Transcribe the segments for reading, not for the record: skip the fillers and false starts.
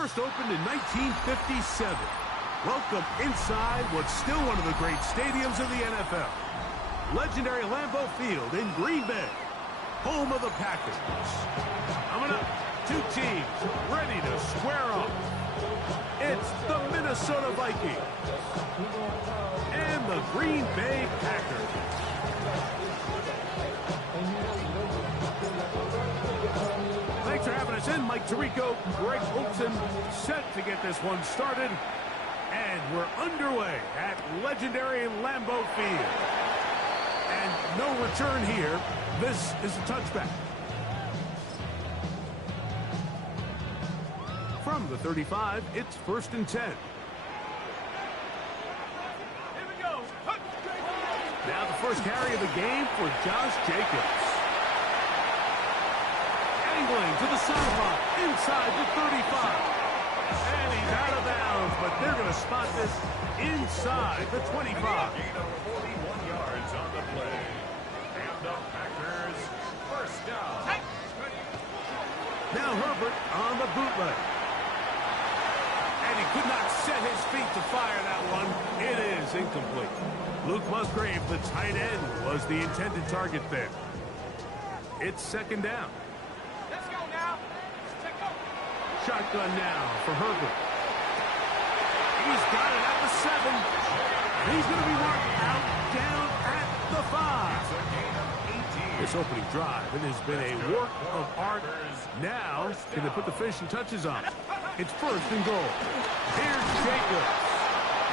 First opened in 1957. Welcome inside what's still one of the great stadiums in the NFL. Legendary Lambeau Field in Green Bay, home of the Packers. Coming up, two teams ready to square off. It's the Minnesota Vikings and the Green Bay Packers. Thanks for having us in. Mike Tirico, Greg Olson, set to get this one started. And we're underway at legendary Lambeau Field. And no return here. This is a touchback. From the 35, it's 1st and 10. Here we go. Now the first carry of the game for Josh Jacobs. Angling to the sideline, inside the 35. And he's out of bounds, but they're going to spot this inside the 25. Gain of 41 yards on the play. And the Packers first down. Now Herbert on the bootleg. And he could not set his feet to fire that one. It is incomplete. Luke Musgrave, the tight end, was the intended target there. It's 2nd down. Let's go now. Let's go. Shotgun now for Herbert. He's got it at the 7. He's going to be marked out down at the 5. This opening drive, it has been a work of art. Now, can they put the finishing touches on it? It's 1st and goal. Here's Jacobs.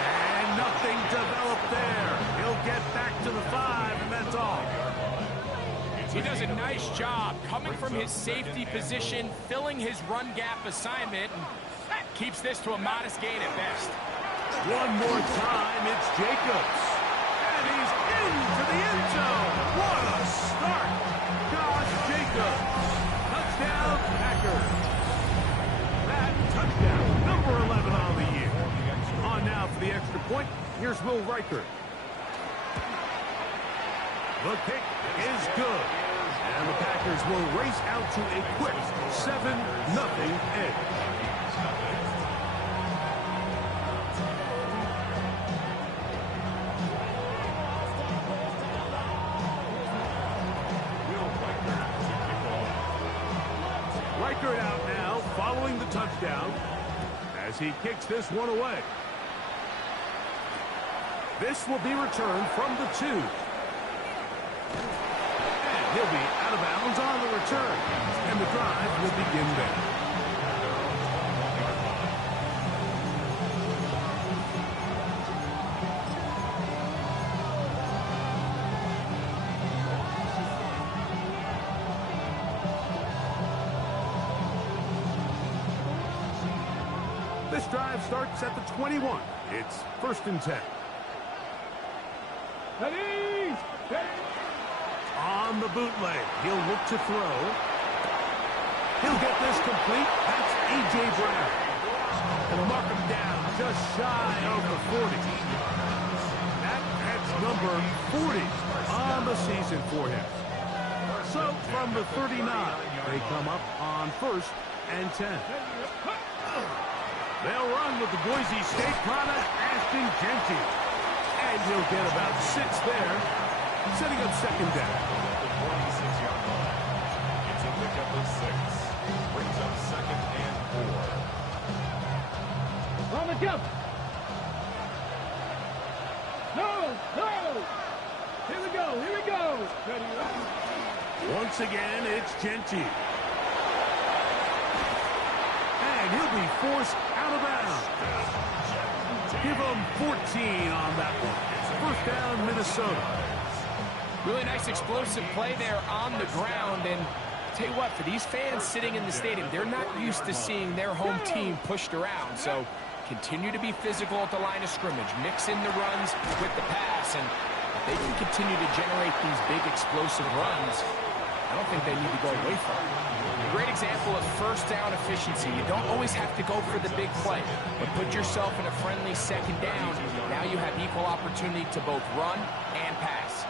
And nothing developed there. He'll get back to the 5, and that's all. He does a nice job coming from his safety position, filling his run gap assignment, and keeps this to a modest gain at best. One more time, it's Jacobs. And he's into the end zone. What a start. Josh Jacobs. Touchdown, Packers. That touchdown, number 11 on the year. On now for the extra point. Here's Will Reichert. The kick is good. And the Packers will race out to a quick 7-0 edge. Reichert out now, following the touchdown, as he kicks this one away. This will be returned from the 2. He'll be out of bounds on the return, and the drive will begin there. This drive starts at the 21. It's 1st and 10. Ready! On the bootleg, he'll look to throw. He'll get this complete. That's A.J. Brown. And mark him down just shy of the 40. That's number 40 on the season for him. So from the 39, they come up on 1st and 10. They'll run with the Boise State product, Ashton Jeanty. And he'll get about 6 there, setting up 2nd down. The 46-yard line. It's a pickup of 6. Brings up 2nd and 4. On the jump. No! Here we go. Ready. Once again, it's Jeanty. And he'll be forced out of bounds. Give him 14 on that one. 1st down, Minnesota. Really nice explosive play there on the ground. And tell you what, for these fans sitting in the stadium, they're not used to seeing their home team pushed around. So continue to be physical at the line of scrimmage. Mix in the runs with the pass. And if they can continue to generate these big explosive runs, I don't think they need to go away from it. A great example of 1st down efficiency. You don't always have to go for the big play, but put yourself in a friendly 2nd down. Now you have equal opportunity to both run and pass.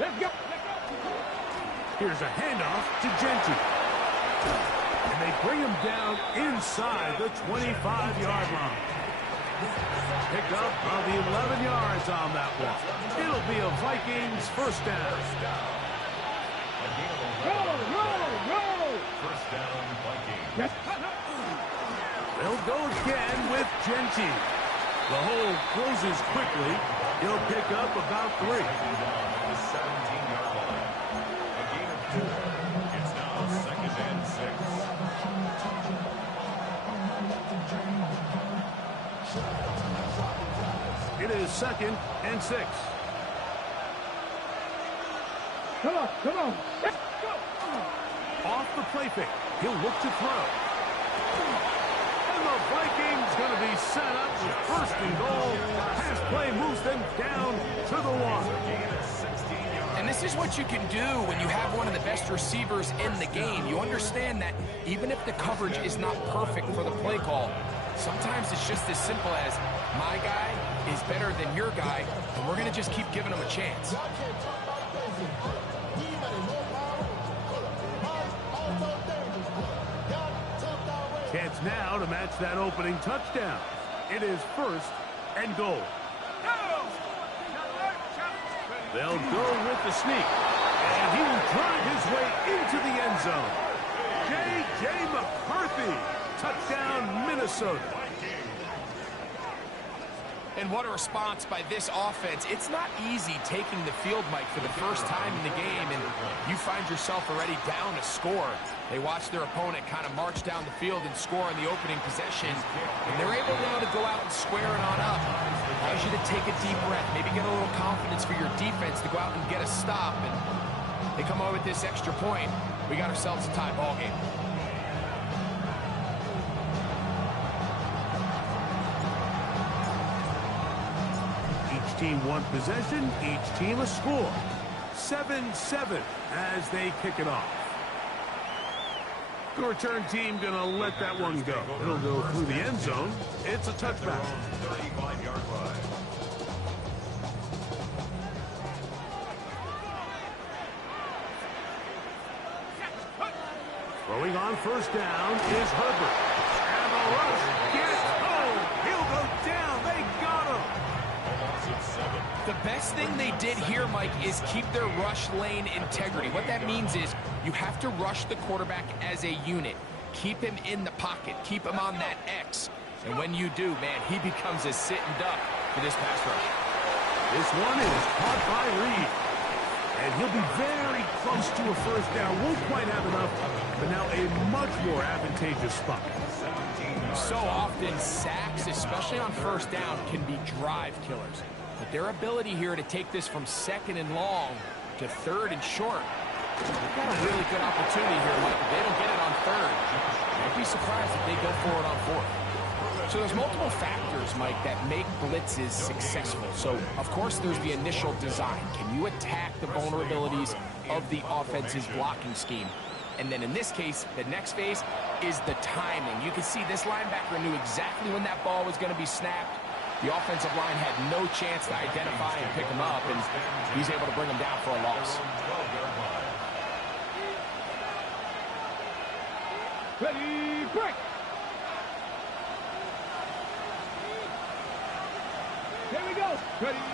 Let's go. Here's a handoff to Jeanty. And they bring him down inside the 25-yard line. Pick up of the 11 yards on that one. It'll be a Vikings first down. First down, Vikings. They'll go again with Genty. The hole closes quickly. He'll pick up about 3. The 17-yard line. A gain of 4. It's now 2nd and 6. It is 2nd and 6. Come on. Off the play fake. He'll look to throw. And the Vikings going to be set up with 1st and goal. Pass play moves them down to the 1. And this is what you can do when you have one of the best receivers in the game. You understand that even if the coverage is not perfect for the play call, sometimes it's just as simple as my guy is better than your guy, and we're going to just keep giving him a chance. Chance now to match that opening touchdown. It is 1st and goal. They'll go with the sneak, and he will drive his way into the end zone. J.J. McCarthy, touchdown Minnesota. And what a response by this offense. It's not easy taking the field, Mike, for the first time in the game, and you find yourself already down a score. They watch their opponent kind of march down the field and score in the opening possession, and they're able now to go out and square it on up. Allows you to take a deep breath, maybe get a little confidence for your defense to go out and get a stop, and they come away with this extra point. We got ourselves a tie ball game. Each team one possession, each team a score. 7-7 as they kick it off. The return team going to let that one go. It'll go through the end zone. It's a touchback. 35-yard line. Throwing on 1st down is Herbert. And the rush gets home. He'll go down. They got him. The best thing they did here, Mike, is keep their rush lane integrity. What that means is you have to rush the quarterback as a unit. Keep him in the pocket. Keep him on that X. And when you do, man, he becomes a sitting duck for this pass rush. This one is caught by Reed. And he'll be very close to a 1st down. Won't quite have enough, but now a much more advantageous spot. So often, sacks, especially on 1st down, can be drive killers. But their ability here to take this from 2nd and long to 3rd and short, they've got a really good opportunity here, Mike. If they don't get it on 3rd, I'd be surprised if they go for it on 4th. So there's multiple factors, Mike, that make blitzes successful. So, of course, there's the initial design. Can you attack the vulnerabilities of the offense's blocking scheme? And then in this case, the next phase is the timing. You can see this linebacker knew exactly when that ball was going to be snapped. The offensive line had no chance to identify and pick him up, and he's able to bring him down for a loss. Ready, break. Here we go. Ready.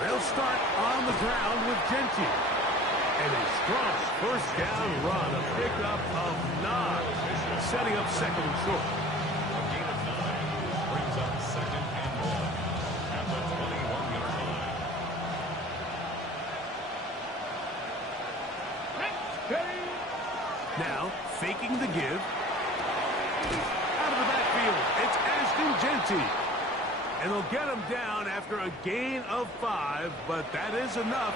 They'll start on the ground with Genty. And a strong 1st down run, a pickup of 9, setting up 2nd and short. A gain of 9 brings up 2nd and 1 at the 21-yard line. Now, faking the give. Out of the backfield, it's Ashton Genty. And they'll get him down after a gain of 5, but that is enough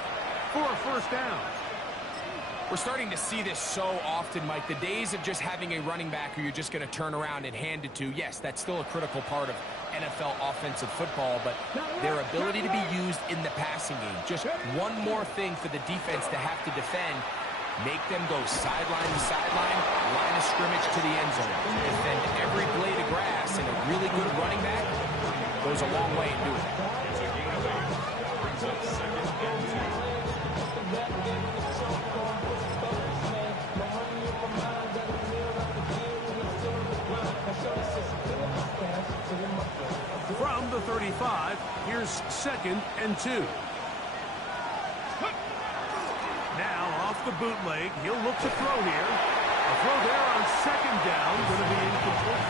for a 1st down. We're starting to see this so often, Mike. The days of just having a running back who you're just going to turn around and hand it to, yes, that's still a critical part of NFL offensive football, but their ability to be used in the passing game, just one more thing for the defense to have to defend, make them go sideline to sideline, line of scrimmage to the end zone. Defend every blade of grass, and a really good running back goes a long way in doing it. It's a gain of 8. Brings up 2nd and 2. 35. Here's 2nd and 2. Now off the bootleg. He'll look to throw here. A throw there on 2nd down. Going to be incomplete.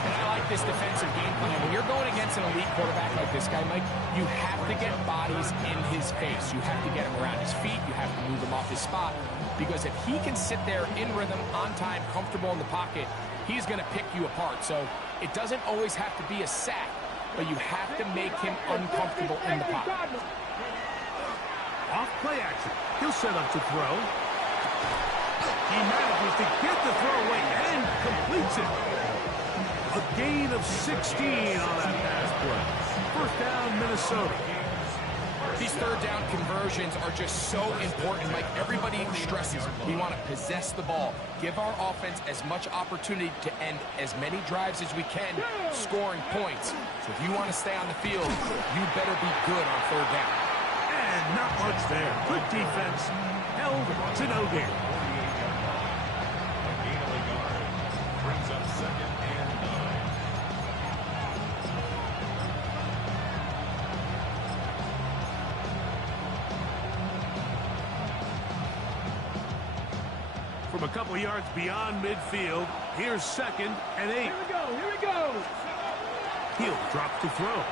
And I like this defensive game plan. When you're going against an elite quarterback like this guy, Mike, you have to get bodies in his face. You have to get him around his feet. You have to move him off his spot. Because if he can sit there in rhythm, on time, comfortable in the pocket, he's going to pick you apart. So it doesn't always have to be a sack, but you have to make him uncomfortable in the pocket. Off play action. He'll set up to throw. He manages to get the throw away and completes it. A gain of 16 on that pass play. First down, Minnesota. These third down conversions are just so important. Like everybody stresses, we want to possess the ball, give our offense as much opportunity to end as many drives as we can, scoring points. So if you want to stay on the field, you better be good on third down. And not much there. Good defense. Held to no gain. A gain of a yard. Brings up 2nd and 9. From a couple yards beyond midfield, here's 2nd and 8. Here we go. Here we go. He'll drop to throw.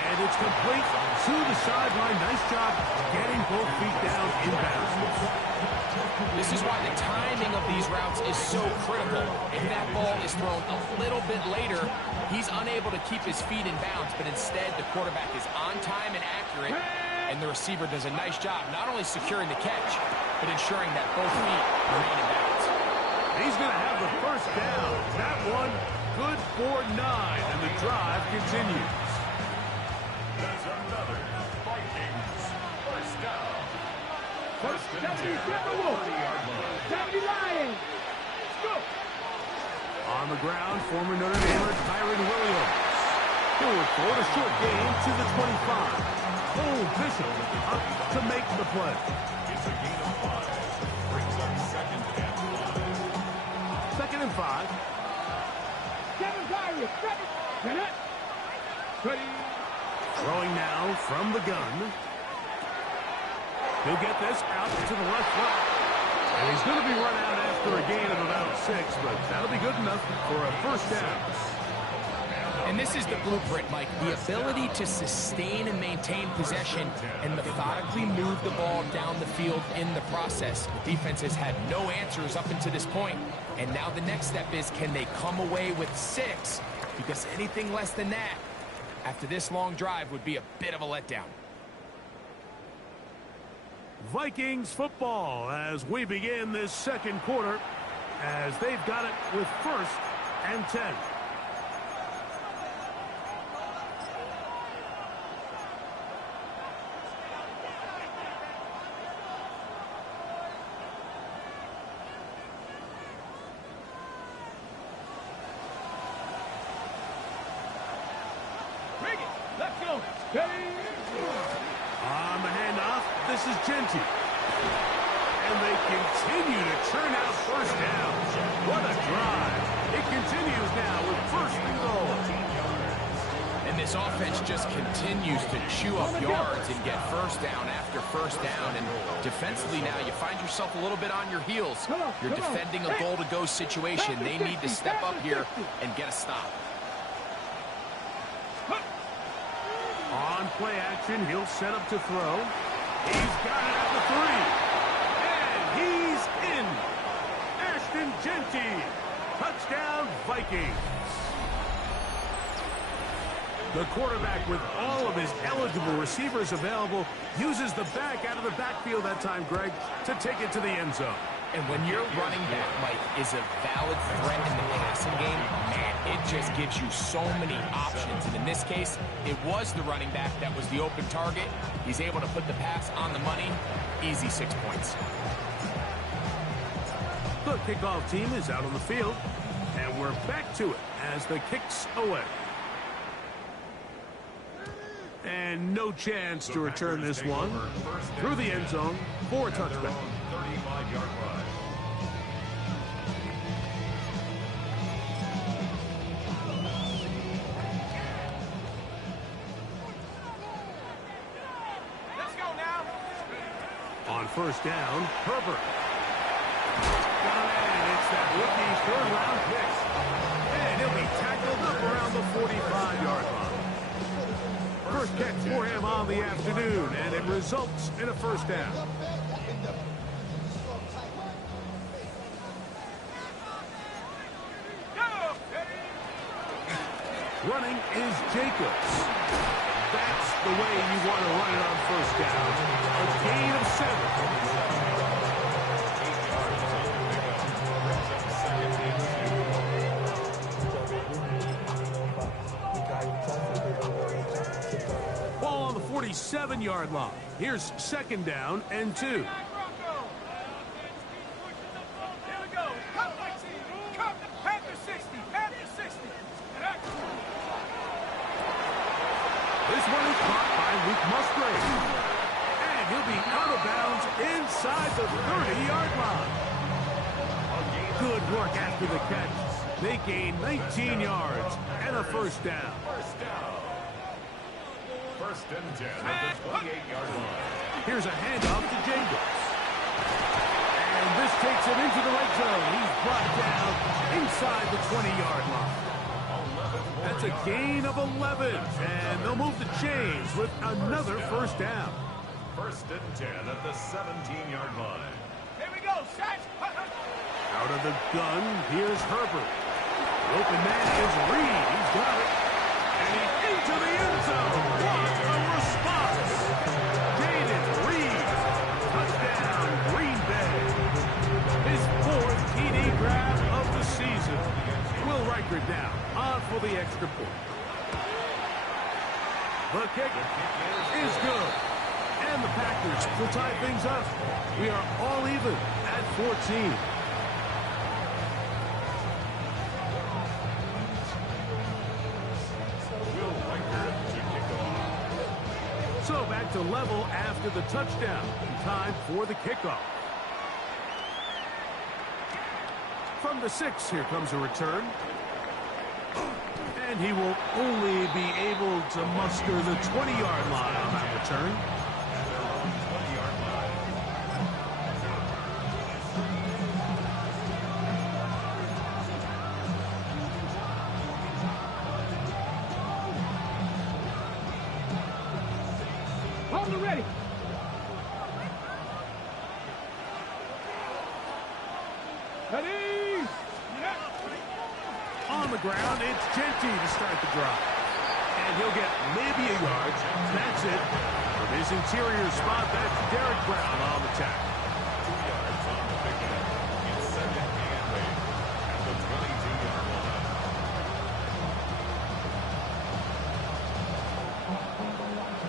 And it's complete to the sideline. Nice job getting both feet down inbounds. This is why the timing of these routes is so critical. If that ball is thrown a little bit later, he's unable to keep his feet in bounds, but instead the quarterback is on time and accurate, and the receiver does a nice job not only securing the catch, but ensuring that both feet remain in bounds. He's going to have the first down. That one good for 9, and the drive continues. There's another Vikings first down. First and 10 70 at the 30-yard line. 70 Lions. Let's go. On the ground, former Notre Damer Kyron Williams. He'll report a short gain to the 25. Oh, Bishop up to make the play. It's a gain of 5. Brings up 2nd and 5. 2nd and 5. Kevin Pirates. Get it. Ready. Throwing now from the gun. He'll get this out to the left flat. And he's going to be run out after a gain of about 6, but that'll be good enough for a first down. And this is the blueprint, Mike. The ability to sustain and maintain possession and methodically move the ball down the field in the process. The defense has had no answers up until this point. And now the next step is, can they come away with 6? Because anything less than that, after this long drive, would be a bit of a letdown. Vikings football as we begin this second quarter, as they've got it with 1st and 10. Bring it. Let's go. Ready. On the handoff, this is Genty. And they continue to churn out first downs. What a drive. It continues now with 1st and goal. And this offense just continues to chew up yards and get first down after first down. And defensively now, you find yourself a little bit on your heels. You're defending a goal-to-go situation. They need to step up here and get a stop. On play action, he'll set up to throw. He's got it at the 3. And he's in. Ashton Genty. Touchdown, Vikings. The quarterback, with all of his eligible receivers available, uses the back out of the backfield that time, Greg, to take it to the end zone. And when your running back, Mike, is a valid threat in the passing game, man, it just gives you so many options. And in this case, it was the running back that was the open target. He's able to put the pass on the money. Easy 6 points. The kickoff team is out on the field, and we're back to it as the kick's away. And no chance to return this one through the end zone for a touchback. 35-yard line. On first down, Herbert. And it's that rookie third-round pick. And he'll be tackled up around the 45-yard line. First catch for him on the afternoon, and it results in a first down. Running is Jacobs. That's the way you want to run it on first down. A gain of 7. Ball on the 47-yard line. Here's second down and 2. This one is caught by Luke Musgrave. And he'll be out of bounds inside the 30-yard line. Good work after the catch. They gain 19 yards and a first down. First and 10 at the 28-yard line. Here's a handoff to Jacobs. And this takes him into the red zone. He's brought down inside the 20-yard line. That's a gain of 11, and they'll move the chains with another first down. First and 10 at the 17-yard line. Here we go, set. Out of the gun, here's Herbert. The open man is Reed. He's got it. And he's into the end zone. What a response. Jaden Reed. Touchdown, Green Bay. His 4th TD grab of the season. Will Riker down on for the extra point. The kick is good. And the Packers will tie things up. We are all even at 14. Will Riker to kick off. So back to level after the touchdown. Time for the kickoff. From the 6, here comes a return. And he will only be able to muster the 20-yard line on that return. 20-yard line. Hold it ready. Ready. On the ground, it's Genty to start the drive. And he'll get maybe a yard. That's it. From his interior spot, that's Derek Brown on the tackle. 2 yards on the pickup. It's second and 8 at the 22-yard line.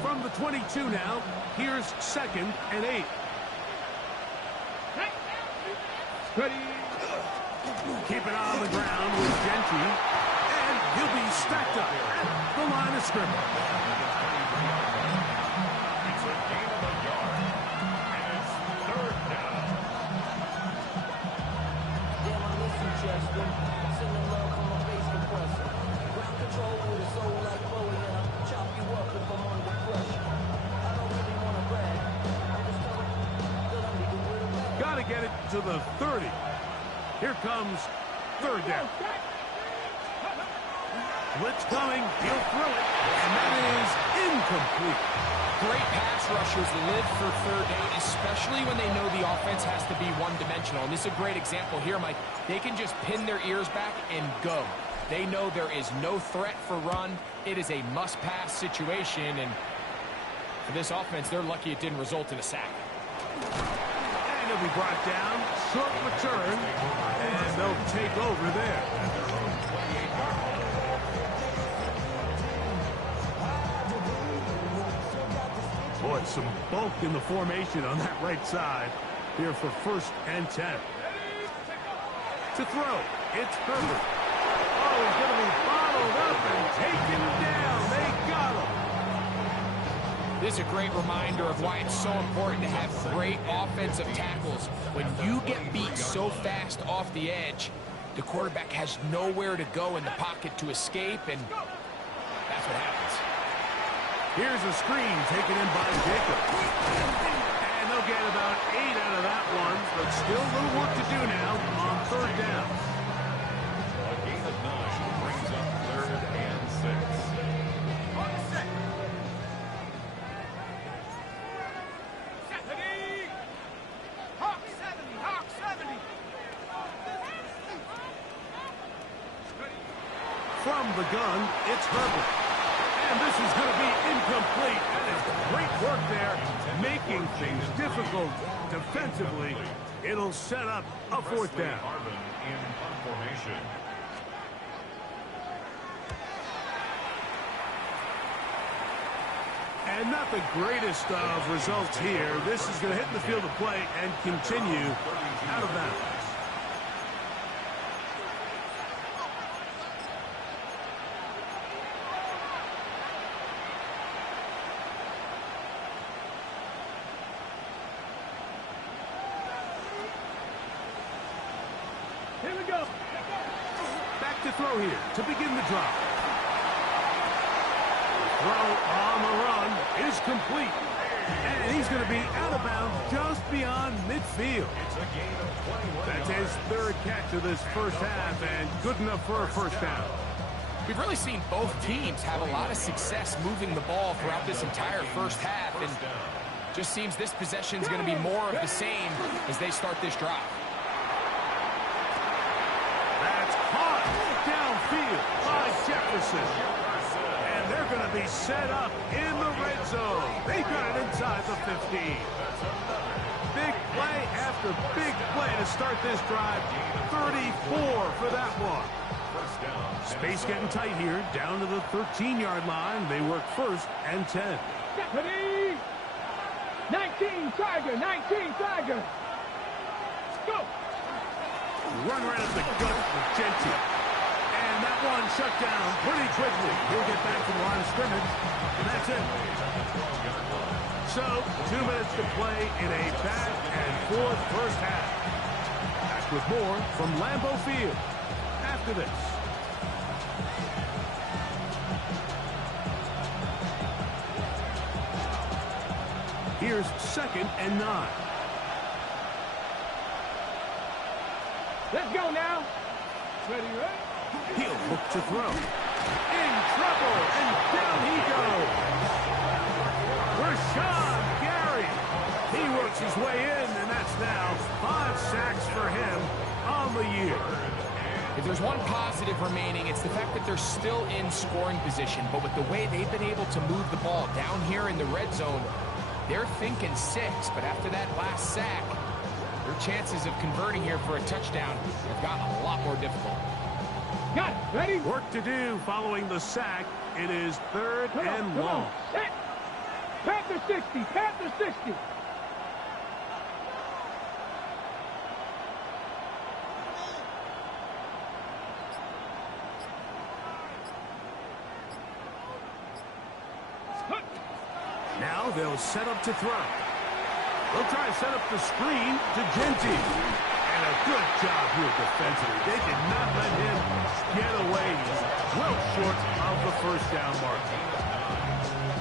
From the 22 now, here's second and 8. Ready. Keep it on the ground with Genty. And he'll be stacked up at the line of scrimmage. It's a gain of a yard. And it's third down. Damn, I miss you, Chester. Sending love from a bass compressor. Ground control with a soul like Chloe, and I'll chop you up if I'm under pressure. I don't really want to brag. I'm just telling you that I'm leaving with a bag. Got to get it to the 30. Here comes third down. Blitz coming. He'll throw it. And that is incomplete. Great pass rushers live for third down, especially when they know the offense has to be one-dimensional. And this is a great example here, Mike. They can just pin their ears back and go. They know there is no threat for run. It is a must-pass situation. And for this offense, they're lucky it didn't result in a sack. And he'll be brought down. Short return. And they'll take over there. Boy, some bulk in the formation on that right side here for first and 10. To throw, it's Herbert. Oh, he's going to be followed up and taken down. They got him. This is a great reminder of why it's so important to have great offensive tackles. When you get beat so fast off the edge, the quarterback has nowhere to go in the pocket to escape, and that's what happens. Here's a screen taken in by Jacob. And they'll get about 8 out of that one, but still a little work to do now on third down. A gain of 9 brings up 3rd and 6. From the gun, it's Herbert. And this is going to be incomplete. That is great work there, making things difficult defensively. It'll set up a 4th down. Harvin in punt formation. And not the greatest of results here. This is going to hit the field of play and continue out of bounds. Here we go. Back to throw here to begin the drive. Throw on the run is complete. And he's going to be out of bounds just beyond midfield. It's a gain of 21 That's yards. his 3rd catch of this first half and good enough for a 1st down. We've really seen both teams have a lot of success moving the ball throughout this entire first half, and just seems this possession is going to be more of the same as they start this drive. That's caught downfield by Jefferson. And they're going to be set up in the red zone. They got it inside the 15. Big play after big play to start this drive. 34 for that one. Space getting tight here, down to the 13-yard line. They work 1st and 10. Ready? 19 Tiger, 19 Tiger. Go. Run right at the gut with Genty. And that one shut down pretty quickly. He'll get back to the line of scrimmage, and that's it. So, 2 minutes to play in a back and forth first half. Back with more from Lambeau Field after this. Here's 2nd and 9. Let's go now. Ready, ready? He'll look to throw. In trouble, and down he goes. Rashawn Gary. He works his way in, and that's now 5 sacks for him on the year. If there's one positive remaining, it's the fact that they're still in scoring position. But with the way they've been able to move the ball down here in the red zone, they're thinking 6. But after that last sack, their chances of converting here for a touchdown have gotten a lot more difficult. Got it. Ready? Work to do following the sack. It is 3rd Come on, and come long. on. Set. Panther 60, Panther 60. Now they'll set up to throw. They'll try to set up the screen to Genty. And a good job here defensively. They did not let him get away. He's well short of the 1st down mark.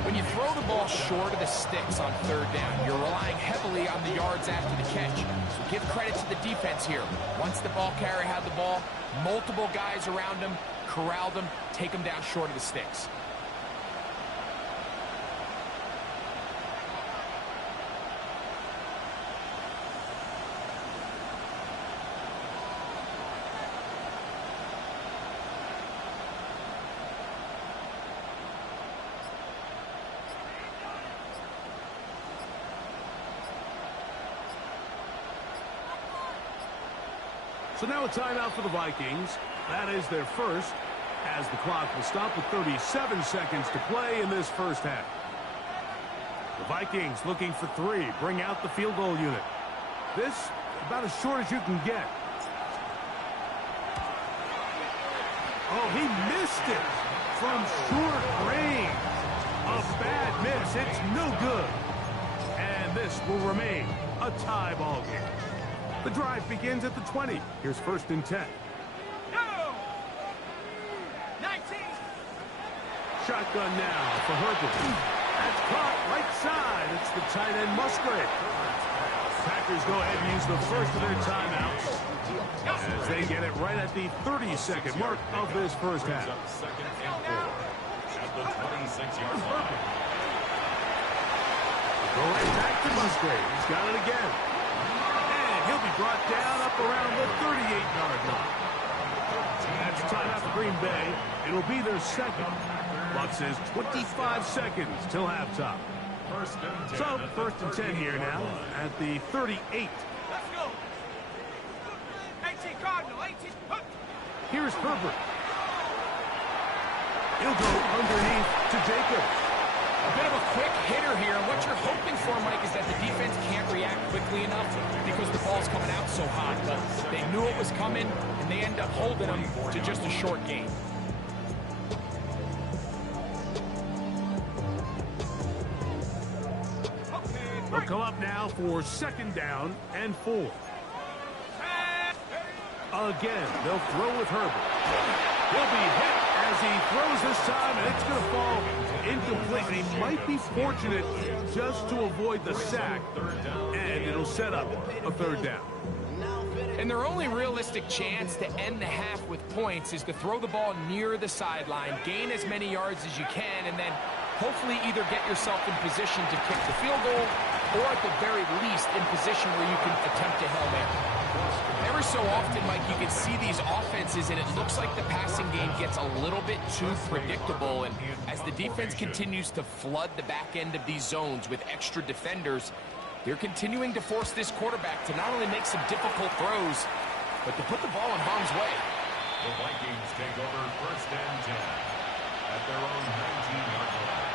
When you throw the ball short of the sticks on 3rd down, you're relying heavily on the yards after the catch. So give credit to the defense here. Once the ball carrier had the ball, multiple guys around him, corralled him, take him down short of the sticks. So now a timeout for the Vikings. That is their first, as the clock will stop with 37 seconds to play in this first half. The Vikings looking for 3. Bring out the field goal unit. This about as short as you can get. Oh, he missed it from short range. A bad miss. It's no good. And this will remain a tie ball game. The drive begins at the 20. Here's 1st and 10. Go! 19. Shotgun now for Herbert. That's caught right side. It's the tight end Musgrave. Packers go ahead and use the first of their timeouts as they get it right at the 30-second mark of this first half. Second and 4 at the 26-yard line. Go right back to Musgrave. He's got it again. And he'll be brought down up around the 38-yard line. That's timeout for Green Bay. It'll be their second. Clock says 25 seconds till halftime. So, first and 10 here now at the 38. Let's go. 18 Cardinal, 18. Here's Herbert. He'll go underneath to Jacobs. A bit of a quick hitter here, and what you're hoping for, Mike, is that the defense can't react quickly enough because the ball's coming out so hot. But they knew it was coming, and they end up holding them to just a short gain. They'll come up now for second down and 4. Again, they'll throw with Herbert. He'll be hit as he throws this time, and it's going to fall incomplete. He might be fortunate just to avoid the sack, and it'll set up a third down. And their only realistic chance to end the half with points is to throw the ball near the sideline, gain as many yards as you can, and then hopefully either get yourself in position to kick the field goal or at the very least in position where you can attempt a Hail Mary. Every so often, Mike, you can see these offenses, and it looks like the passing game gets a little bit too predictable. And as the defense continues to flood the back end of these zones with extra defenders, they're continuing to force this quarterback to not only make some difficult throws, but to put the ball in harm's way. The Vikings take over first and 10 at their own 19-yard line.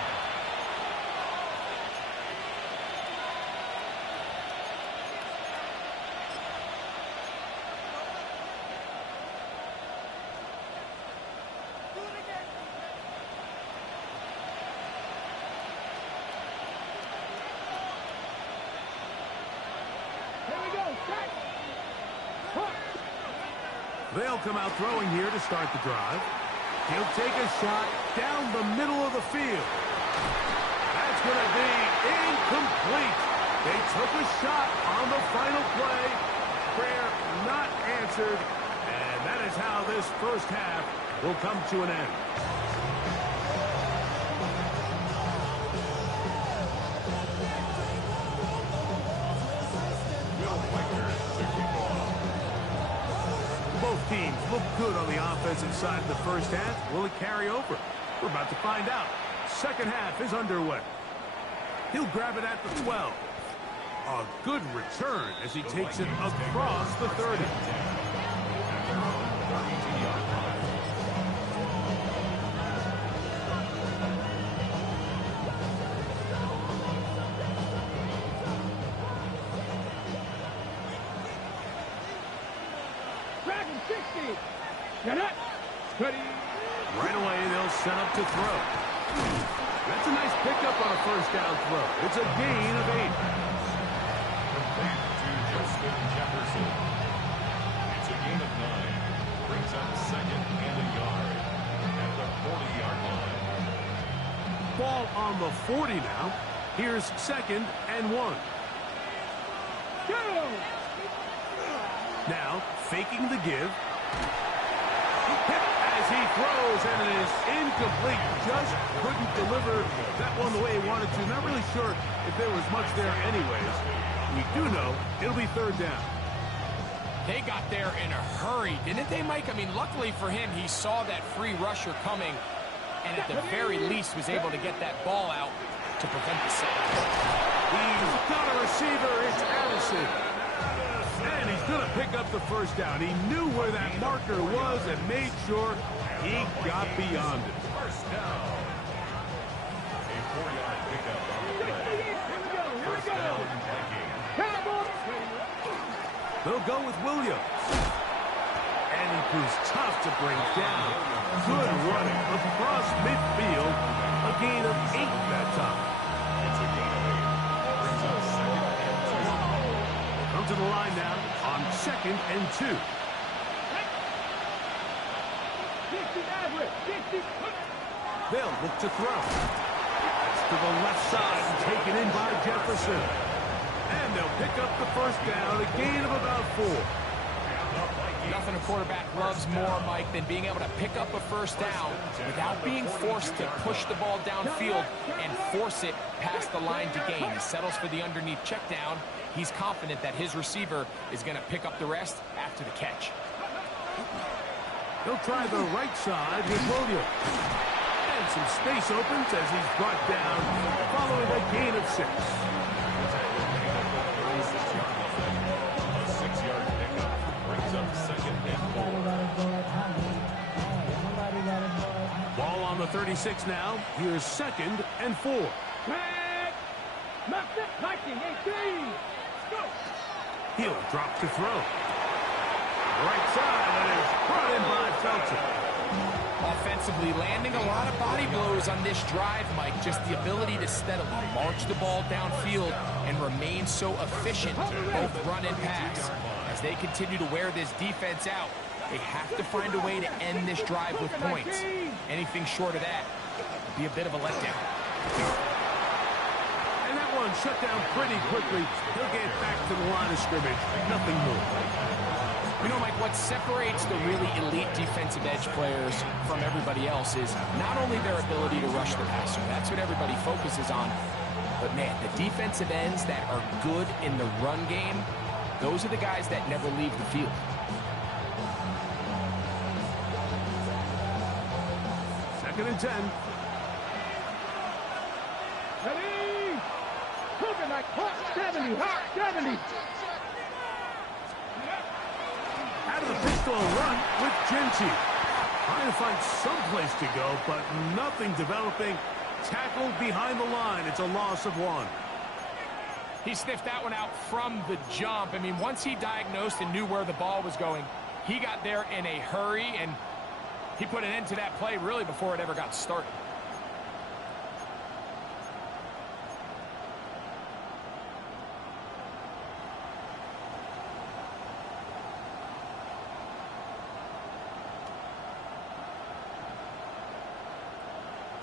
They'll come out throwing here to start the drive. He'll take a shot down the middle of the field. That's going to be incomplete. They took a shot on the final play. Prayer not answered. And that is how this first half will come to an end. Both teams look good on the offensive side of the first half. Will it carry over? We're about to find out. Second half is underway. He'll grab it at the 12. A good return as he takes it across the 30. Right away, they'll set up to throw. That's a nice pickup on a first down throw. It's a gain of 8. Complete to Justin Jefferson. It's a gain of 9. Brings up second and a yard at the 40-yard line. Ball on the 40 now. Here's second and 1. Now, faking the give. As he throws, and it is incomplete. Just couldn't deliver that one the way he wanted to. Not really sure if there was much there anyways. We do know it'll be third down. They got there in a hurry, didn't they, Mike? I mean, luckily for him, he saw that free rusher coming, and at the very least was able to get that ball out to prevent the sack. He's got a receiver. It's Addison. And he's going to pick up the first down. He knew where that marker was and made sure he got beyond it. First down. A 4-yard pickup on the play. First down, Vikings. They'll go with Williams. And he proves tough to bring down. Good running across midfield. A gain of 8 that time. It's a gain of 8. Brings up second and 2. Come to the line now on second and 2. They'll look to throw. That's to the left side, taken in by Jefferson. And they'll pick up the first down, a gain of about 4. Nothing a quarterback loves more, Mike, than being able to pick up a first down without being forced to push the ball downfield and force it past the line to gain. He settles for the underneath check down. He's confident that his receiver is going to pick up the rest after the catch. He'll try the right side with Williams. And some space opens as he's brought down following a gain of 6. A 6-yard pickup brings up second and 4. Ball on the 36 now. Here's second and 4. He'll drop to throw. Right side, and is brought in by Felton. Offensively, landing a lot of body blows on this drive, Mike. Just the ability to steadily march the ball downfield and remain so efficient, both run and pass. As they continue to wear this defense out, they have to find a way to end this drive with points. Anything short of that would be a bit of a letdown. And that one shut down pretty quickly. He'll get back to the line of scrimmage. Nothing more. You know, Mike, what separates the really elite defensive edge players from everybody else is not only their ability to rush the passer. That's what everybody focuses on. But, man, the defensive ends that are good in the run game, those are the guys that never leave the field. Second and 10. Ready? Cooking like hot 70, hot 70. Out of the pistol run with Genty. Trying to find some place to go, but nothing developing. Tackled behind the line. It's a loss of 1. He sniffed that one out from the jump. I mean, once he diagnosed and knew where the ball was going, he got there in a hurry, and he put an end to that play really before it ever got started.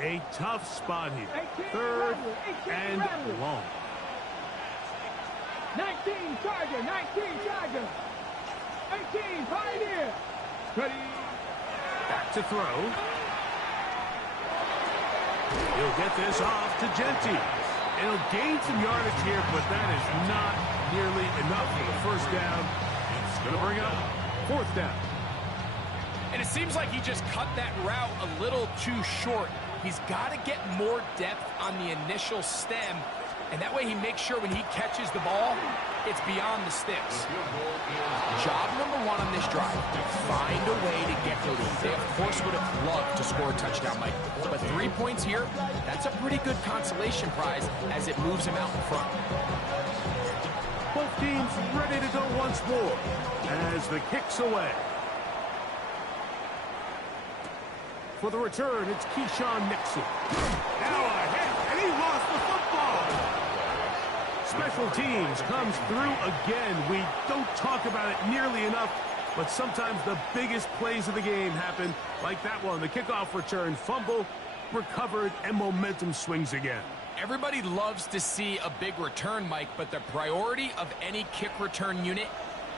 A tough spot here. Third and long. 19 Charger, 19 Charger. 18 Pioneer. Ready? Back to throw. He'll get this off to Genty. It'll gain some yardage here, but that is not nearly enough for the first down. It's going to bring up 4th down. And it seems like he just cut that route a little too short. He's got to get more depth on the initial stem, and that way he makes sure when he catches the ball, it's beyond the sticks. Job number 1 on this drive, find a way to get the lead. They, of course, would have loved to score a touchdown, Mike, but 3 points here, that's a pretty good consolation prize as it moves him out in front. Both teams ready to go once more as the kick's away. For the return, it's Keyshawn Nixon. Now a hit, and he lost the football. Special teams comes through again. We don't talk about it nearly enough, but sometimes the biggest plays of the game happen, like that one. The kickoff return, fumble, recovered, and momentum swings again. Everybody loves to see a big return, Mike, but the priority of any kick return unit,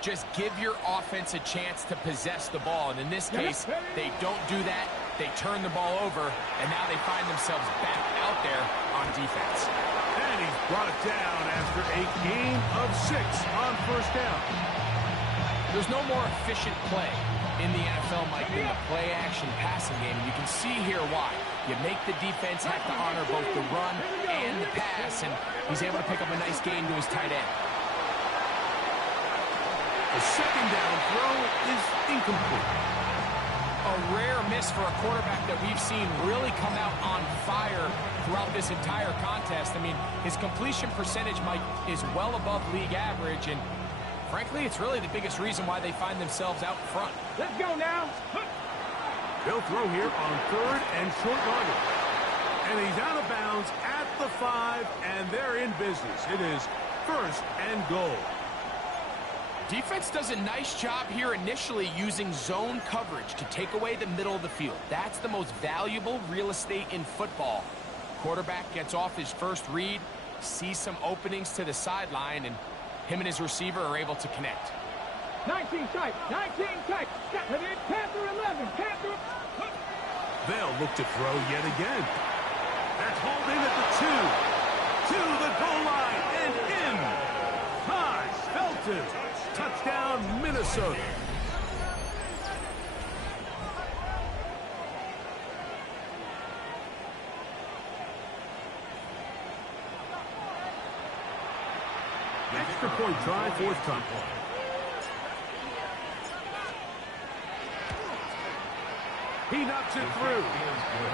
just give your offense a chance to possess the ball. And in this case, they don't do that. They turn the ball over, and now they find themselves back out there on defense. And he's brought down after a gain of 6 on first down. There's no more efficient play in the NFL, Mike, than the play-action passing game. And you can see here why. You make the defense have to honor both the run and the pass, and he's able to pick up a nice gain to his tight end. The second down throw is incomplete. A rare miss for a quarterback that we've seen really come out on fire throughout this entire contest. I mean, his completion percentage, Mike, is well above league average, and frankly, it's really the biggest reason why they find themselves out in front. Let's go now. They'll throw here on 3rd and short yardage. And he's out of bounds at the 5, and they're in business. It is 1st and goal. Defense does a nice job here initially using zone coverage to take away the middle of the field. That's the most valuable real estate in football. Quarterback gets off his first read, sees some openings to the sideline, and Him and his receiver are able to connect. 19 tight. 19 tight. Panther 11. Panther. They'll look to throw yet again. That's hauled in at the 2. To the goal line and in. High, Felton. Touchdown, Minnesota. Extra point try, forthcoming. He knocks it through.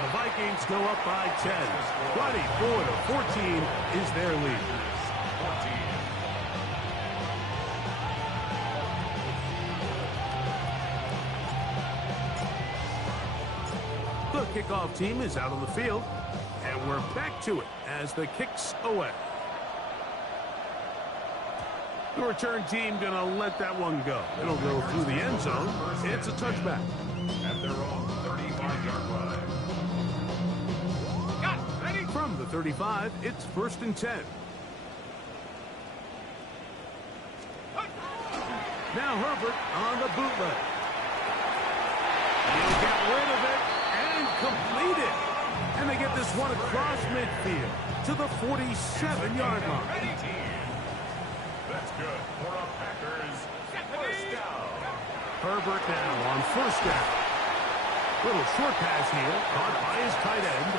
The Vikings go up by 10. 24-14 is their lead. The kickoff team is out on the field, and we're back to it as the kick's away. The return team going to let that one go. It'll go through the end zone. It's a touchback. At their own 35-yard line. Got it. Ready? From the 35, it's 1st and 10. Now Herbert on the bootleg. He'll get rid of it and complete it. And they get this one across midfield to the 47-yard line. That's good for a Packers first down. Herbert now on 1st down. Little short pass here, caught by his tight end.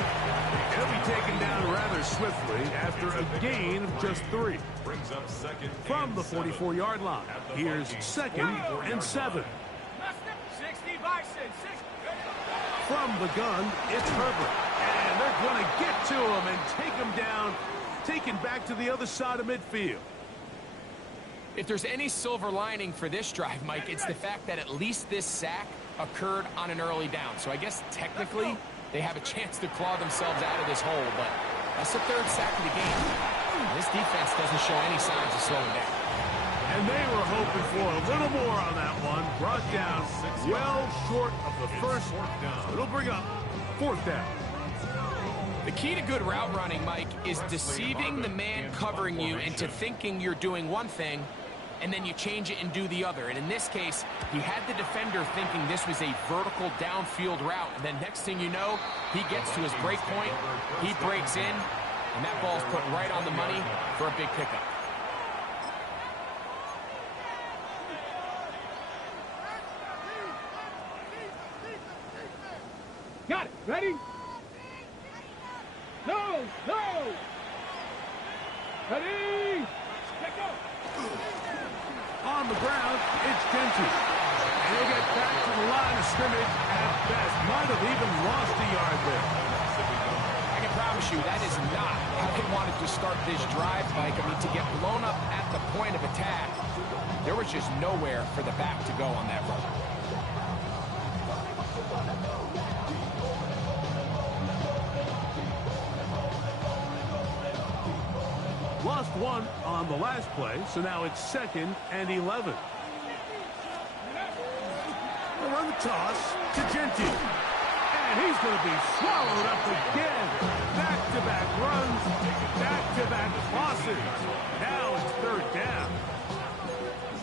He'll be taken down rather swiftly after a gain of just 3. Brings up 2nd From the 44-yard line, here's 2nd and 7. 60 Bison. 60. From the gun, it's Herbert. And they're going to get to him and take him down, taken back to the other side of midfield. If there's any silver lining for this drive, Mike, it's the fact that at least this sack occurred on an early down. So I guess technically they have a chance to claw themselves out of this hole, but that's the 3rd sack of the game. This defense doesn't show any signs of slowing down. And they were hoping for a little more on that one. Brought down well short of the first. It'll bring up 4th down. The key to good route running, Mike, is deceiving the man covering you into thinking you're doing one thing, and then you change it and do the other. And in this case, he had the defender thinking this was a vertical downfield route. And then next thing you know, he gets to his break point, he breaks in, and that ball's put right on the money for a big pickup. Got it. Ready? No. Ready? Let go. On the ground, it's Genty. And he'll get back to the line of scrimmage at best. Might have even lost a yard there. I can promise you that is not how they wanted to start this drive, Mike. I mean, to get blown up at the point of attack, there was just nowhere for the back to go on that run. Lost 1 on the last play, so now it's 2nd and 11. They'll run the toss to Genty. And he's going to be swallowed up again. Back-to-back runs, back-to-back losses. Now it's 3rd down.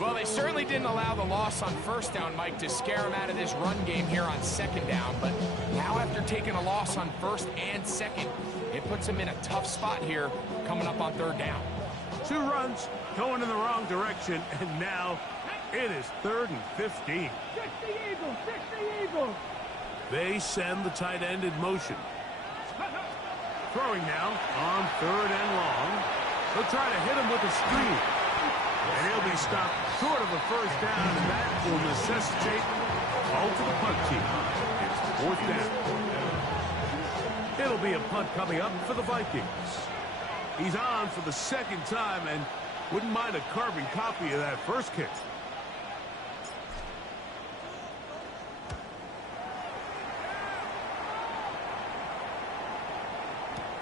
Well, they certainly didn't allow the loss on 1st down, Mike, to scare him out of this run game here on 2nd down. But now after taking a loss on 1st and 2nd, it puts him in a tough spot here coming up on 3rd down. 2 runs going in the wrong direction, and now it is 3rd and 15. 60 Eagles. They send the tight end in motion. Throwing now on 3rd and long. They'll try to hit him with a screen. And he'll be stopped short of a 1st down, and that will necessitate all to the punt team. It's 4th down. It'll be a punt coming up for the Vikings. He's on for the 2nd time and wouldn't mind a carbon copy of that first kick.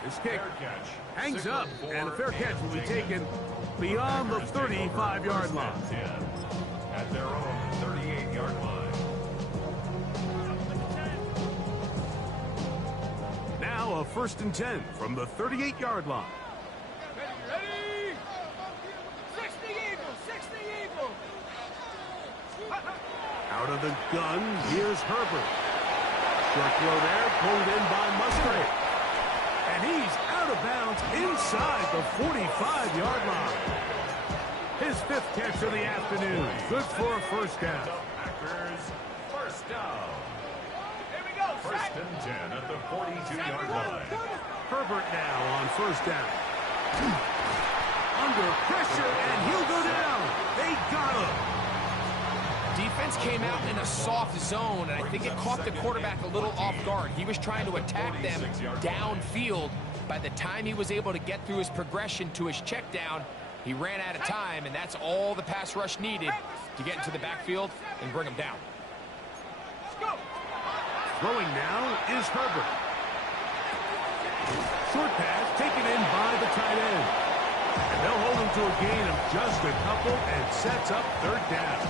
This kick hangs up, and a fair catch will be taken beyond the 35-yard line. At their own 38-yard line. Now a 1st and 10 from the 38-yard line. Ready? 60 Eagles. of the gun, here's Herbert. Short throw there, pulled in by Musgrave. And he's out of bounds inside the 45-yard line. His 5th catch of the afternoon. Good for a first down. Packers first down. Here we go. First and 10 at the 42-yard line. Herbert now on first down. Under pressure, and he'll go down. They got him. Defense came out in a soft zone, and I think it caught the quarterback a little off guard. He was trying to attack them downfield. By the time he was able to get through his progression to his check down, he ran out of time, and that's all the pass rush needed to get into the backfield and bring him down. Throwing now is Herbert. Short pass taken in by the tight end. And they'll hold him to a gain of just a couple and sets up 3rd down.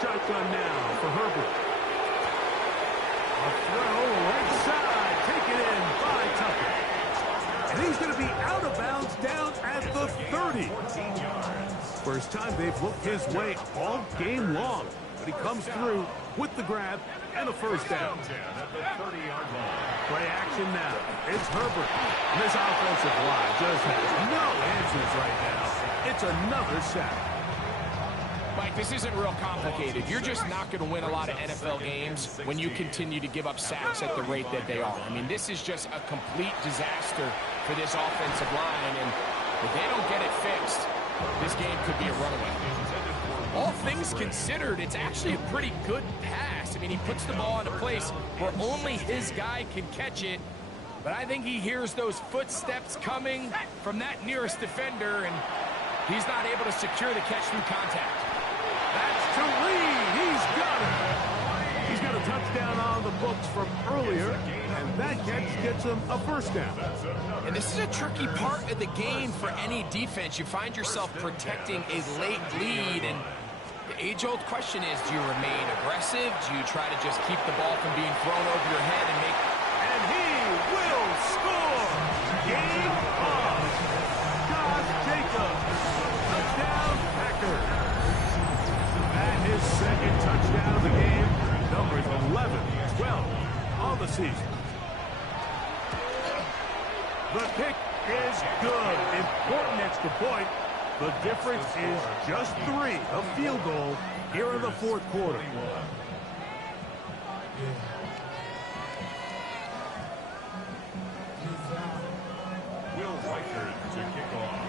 Shotgun now for Herbert. A throw right side, taken in by Tucker. And he's going to be out of bounds down at the 30. First time they've looked his way all game long. But he comes through with the grab and a first down. Play action now. It's Herbert. And this offensive line just has no answers right now. It's another sack. Mike, this isn't real complicated. You're just not going to win a lot of NFL games when you continue to give up sacks at the rate that they are. I mean, this is just a complete disaster for this offensive line, and if they don't get it fixed, this game could be a runaway. All things considered, it's actually a pretty good pass. I mean, he puts the ball in a place where only his guy can catch it, but I think he hears those footsteps coming from that nearest defender, and he's not able to secure the catch through contact. That's to Reed. He's got it. He's got a touchdown on the books from earlier, and that catch gets him a first down. And this is a tricky part of the game for any defense. You find yourself protecting a late lead, and the age-old question is, do you remain aggressive? Do you try to just keep the ball from being thrown over your head and make... And he will score! Game on! Josh Jacobs! Touchdown, Packers! And his 2nd touchdown of the game, numbers 11, 12 on the season. The kick is good. Important extra point. The difference is just 3, a field goal here in the 4th quarter. Will Reichard to kick off.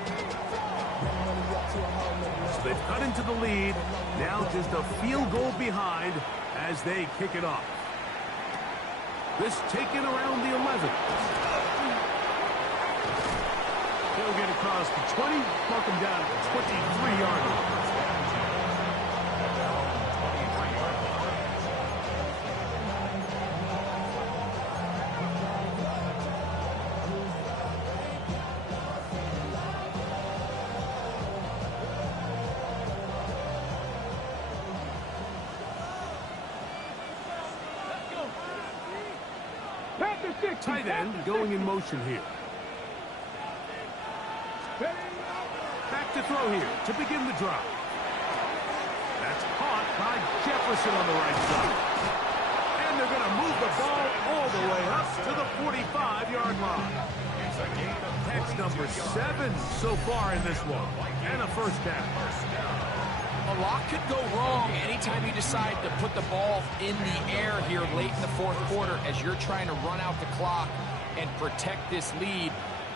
So they've cut into the lead. Now just a field goal behind as they kick it off. This taken around the 11. They'll get across the 20, mark them down at the 23-yard line. Tight end going in motion here. Back to throw here to begin the drive. That's caught by Jefferson on the right side. And they're going to move the ball all the way up to the 45-yard line. That's number 7 so far in this one. And a first down. A lot could go wrong anytime you decide to put the ball in the air here late in the 4th quarter as you're trying to run out the clock and protect this lead.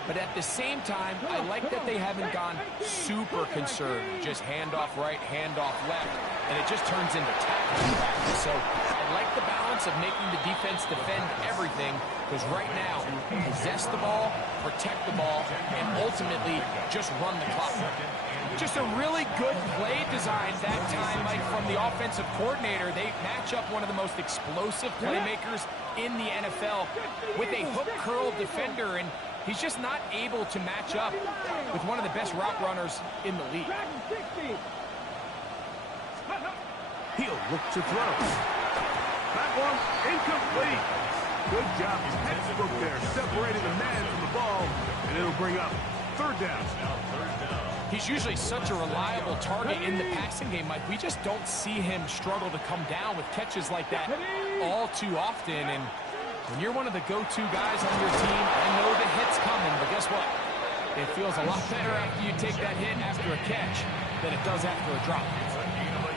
But at the same time, I like that they haven't gone super conservative. Just handoff right, handoff left, and it just turns into tackling practice. So I like the balance of making the defense defend everything, because right now, possess the ball, protect the ball, and ultimately just run the clock. Just a really good play design that time, Mike, from the offensive coordinator. They match up one of the most explosive playmakers in the NFL with a hook curl defender, and He's just not able to match up with one of the best route runners in the league. He'll look to throw. That one incomplete. Good job. Textbook there, separating the man from the ball, and it'll bring up third down. He's usually such a reliable target in the passing game, Mike. We just don't see him struggle to come down with catches like that all too often. And when you're one of the go-to guys on your team, I know the hit's coming, but guess what? It feels a lot better after you take that hit after a catch than it does after a drop.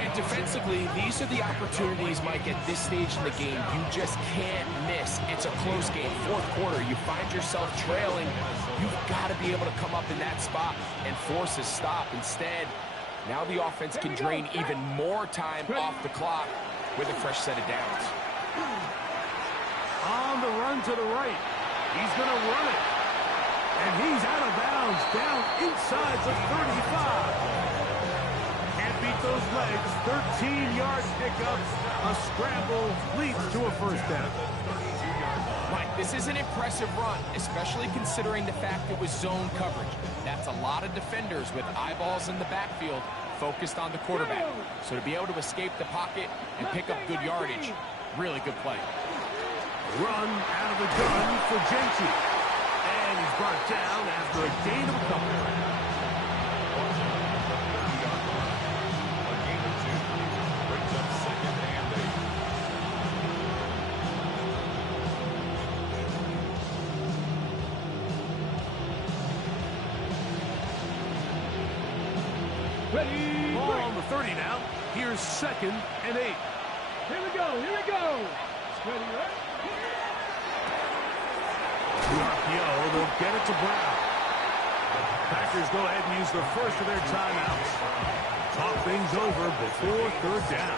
And defensively, these are the opportunities, Mike, at this stage in the game you just can't miss. It's a close game. Fourth quarter, you find yourself trailing. You've got to be able to come up in that spot and force a stop. Instead, now the offense can drain even more time off the clock with a fresh set of downs. On the run to the right. He's going to run it. And he's out of bounds, down inside the 35. Can't beat those legs. 13-yard pickup. A scramble leads to a first down. Mike, this is an impressive run, especially considering the fact it was zone coverage. That's a lot of defenders with eyeballs in the backfield focused on the quarterback. So to be able to escape the pocket and pick up good yardage, really good play. Run out of the gun for Gentry. And he's brought down after a gain of a couple. Ready, Ball on the 30 now. Here's 2nd and 8. Here we go, here we go. Ready, right? The RPO, they'll get it to Brown. Packers go ahead and use the first of their timeouts. Talk things over before third down.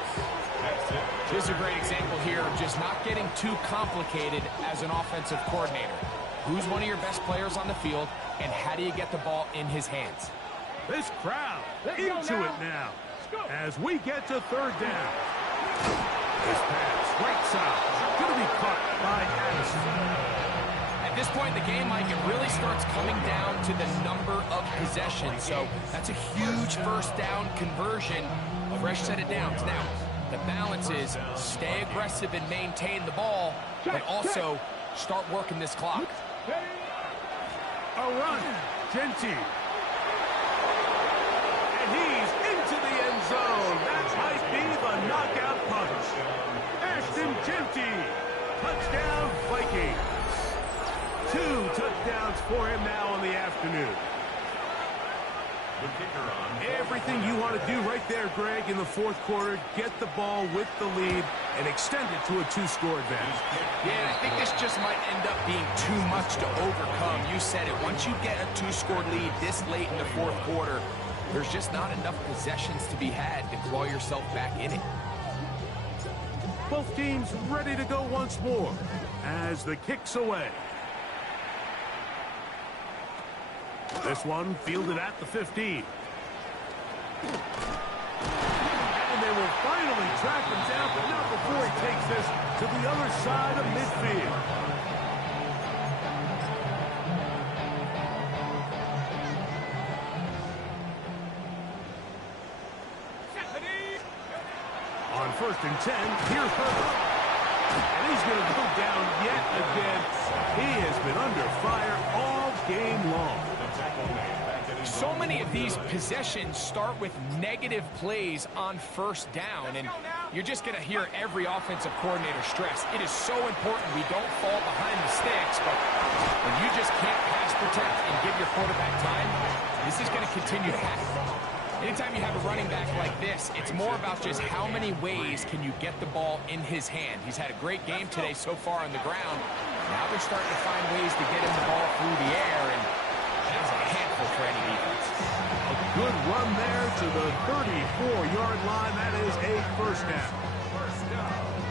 This is a great example here of just not getting too complicated as an offensive coordinator. Who's one of your best players on the field, and how do you get the ball in his hands? This crowd into it now as we get to third down. This pass, right side, going to be caught by Addison. At this point in the game, Mike, it really starts coming down to the number of possessions. So that's a huge first down conversion, fresh set of downs. Now, the balance is stay aggressive and maintain the ball, but also start working this clock. A run, Gentry. And he's into the end zone. That might be the knockout punch. Ashton Gentry, touchdown Vikings. 2 touchdowns for him now on the afternoon. Everything you want to do right there, Greg, in the fourth quarter, get the ball with the lead and extend it to a 2-score advantage. Yeah, I think this just might end up being too much to overcome. You said it. Once you get a 2-score lead this late in the fourth quarter, there's just not enough possessions to be had to claw yourself back in it. Both teams ready to go once more as the kick's away. This one fielded at the 15. And they will finally track him down, but not before he takes this to the other side of midfield. On 1st and 10, here's Herbert. And he's going to go down yet again. He has been under fire all game long. So many of these possessions start with negative plays on first down, and you're just going to hear every offensive coordinator stress. It is so important we don't fall behind the sticks, but when you just can't pass protect and give your quarterback time, this is going to continue to happen. Anytime you have a running back like this, it's more about just how many ways can you get the ball in his hand. He's had a great game today so far on the ground. Now they're starting to find ways to get him the ball through the air, and that's a handful for any defense. A good run there to the 34-yard line. That is a first down.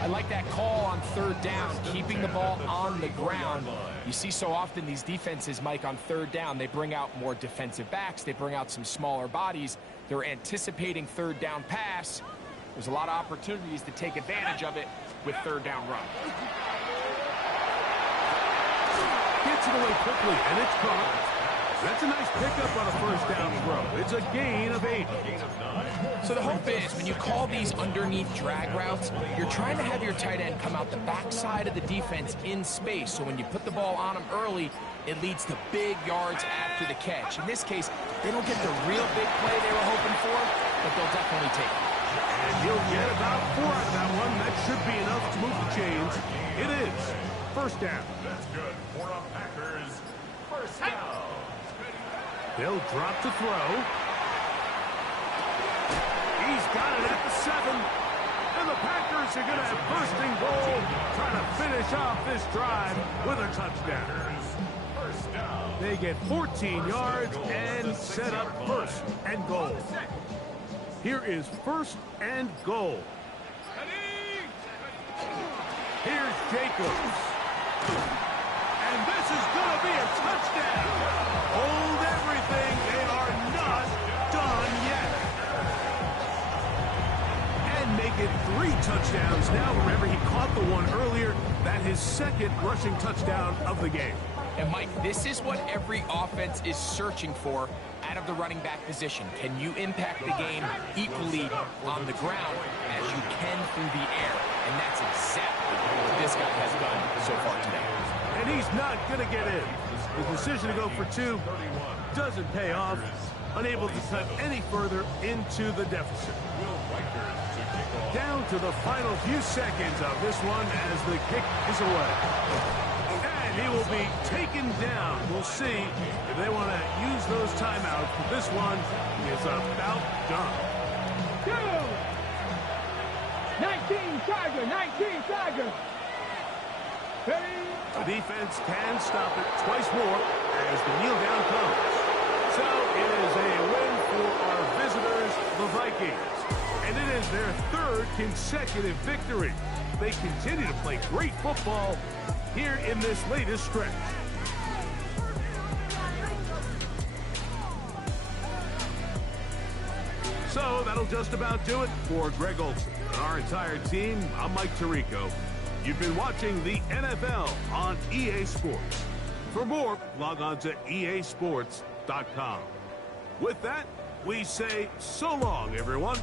I like that call on third down, keeping the ball on the ground. You see so often these defenses, Mike, on third down, they bring out more defensive backs. They bring out some smaller bodies. They're anticipating third down pass. There's a lot of opportunities to take advantage of it with third down run. Gets Gets it away quickly, and it's caught. That's a nice pickup on a first down throw. It's a gain of 8. So the hope is when you call these underneath drag routes, you're trying to have your tight end come out the backside of the defense in space. So when you put the ball on him early, it leads to big yards after the catch. In this case, they don't get the real big play they were hoping for, but they'll definitely take it. And he'll get about 4 out of that one. That should be enough to move the chains. It is. First down. That's good for a Packers first down. They'll drop to throw. He's got it at the 7. And the Packers are going to have first and goal, trying to finish off this drive with a touchdown. First down. They get 14 yards and set up first and goal. Here is first and goal. Here's Jacobs. And this is going to be a touchdown. Hold everything. They are not done yet. And make it 3 touchdowns now. Remember, he caught the one earlier. That his second rushing touchdown of the game. And, Mike, this is what every offense is searching for out of the running back position. Can you impact the game equally on the ground as you can through the air? And that's exactly what this guy has done so far today. And he's not going to get in. The decision to go for 2 doesn't pay off. Unable to cut any further into the deficit. Down to the final few seconds of this one as the kick is away. And he will be taken down. We'll see if they want to use those timeouts, but this one is about done. 19 Charger, 19 Charger. The defense can stop it twice more as the kneel down comes. So it is a win for our visitors, the Vikings. And it is their 3rd consecutive victory. They continue to play great football here in this latest stretch. So that'll just about do it for Greg Olson and our entire team. I'm Mike Tirico. You've been watching the NFL on EA Sports. For more, log on to easports.com. With that, we say so long, everyone.